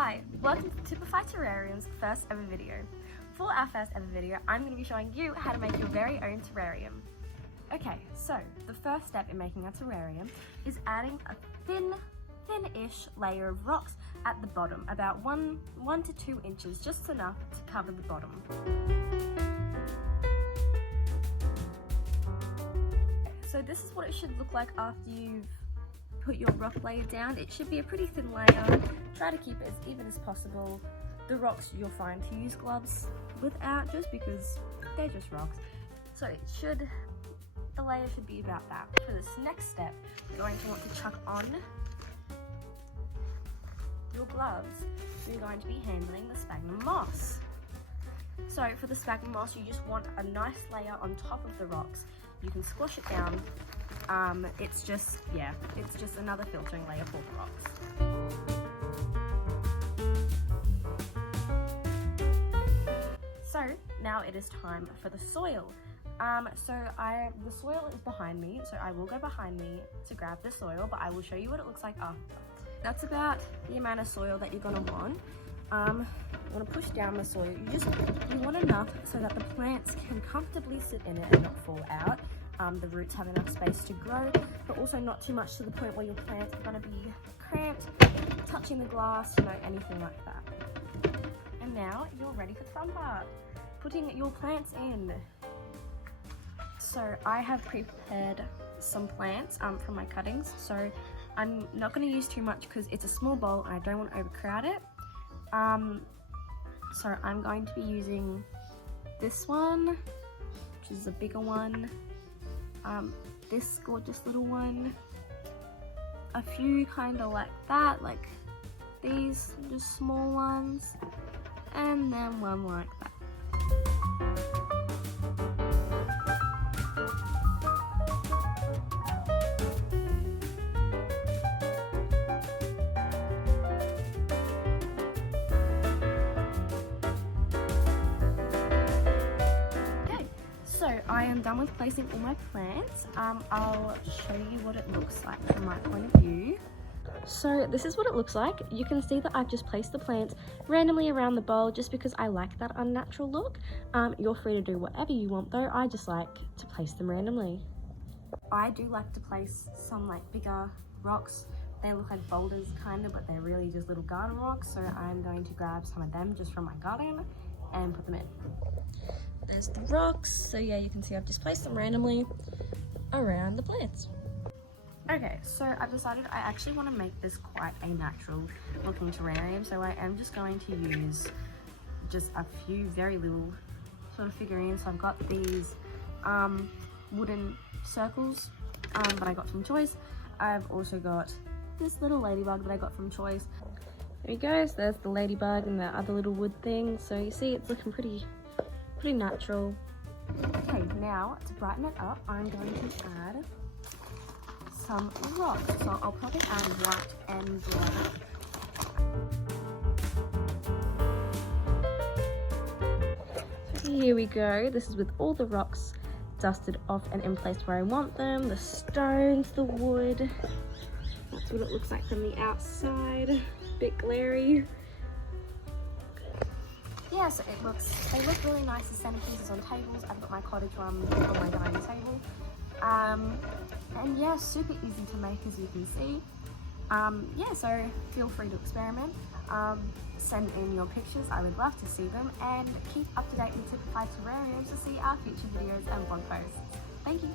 Hi, welcome to Typify Terrarium's first ever video. For our first ever video, I'm going to be showing you how to make your very own terrarium. Okay, so the first step in making a terrarium is adding a thin-ish layer of rocks at the bottom, about 1 to 2 inches, just enough to cover the bottom. So this is what it should look like after you've put your rock layer down. It should be a pretty thin layer. Try to keep it as even as possible. The rocks you'll find to use gloves without, just because they're just rocks. So the layer should be about that. For this next step, you're going to want to chuck on your gloves. So you're going to be handling the sphagnum moss. So for the sphagnum moss, you just want a nice layer on top of the rocks. You can squash it down. It's just another filtering layer for the rocks. So now it is time for the soil. The soil is behind me, so I will go behind me to grab the soil, but I will show you what it looks like after. That's about the amount of soil that you're gonna want. You want to push down the soil. You want enough so that the plants can comfortably sit in it and not fall out. The roots have enough space to grow, but also not too much to the point where your plants are going to be cramped, touching the glass, anything like that. And now you're ready for the fun part, putting your plants in. So I have prepared some plants from my cuttings, so I'm not going to use too much because it's a small bowl and I don't want to overcrowd it. So I'm going to be using this one, which is a bigger one, this gorgeous little one, a few kind of like that, like these, just small ones, and then one like that. So I am done with placing all my plants. I'll show you what it looks like from my point of view. So this is what it looks like. You can see that I've just placed the plants randomly around the bowl just because I like that unnatural look. You're free to do whatever you want though. I just like to place them randomly. I do like to place some like bigger rocks. They look like boulders kind of, but they're really just little garden rocks. So I'm going to grab some of them just from my garden and put them in. There's the rocks, so yeah, you can see I've just placed them randomly around the plants. Okay, so I've decided I actually want to make this quite a natural looking terrarium, so I am just going to use just a few very little sort of figurines. So I've got these wooden circles that I got from Choice. I've also got this little ladybug that I got from Choice. There you go, so there's the ladybug and the other little wood thing. So you see it's looking pretty natural. Okay, now to brighten it up, I'm going to add some rocks. So I'll probably add white and black. So here we go. This is with all the rocks dusted off and in place where I want them. The stones, the wood. That's what it looks like from the outside. Bit glary. Yeah, so they look really nice as centerpieces on tables. I've got my cottage one on my dining table. And yeah, super easy to make, as you can see. Yeah, so feel free to experiment. Send in your pictures, I would love to see them, and keep up to date with Typify Terrariums to see our future videos and blog posts. Thank you.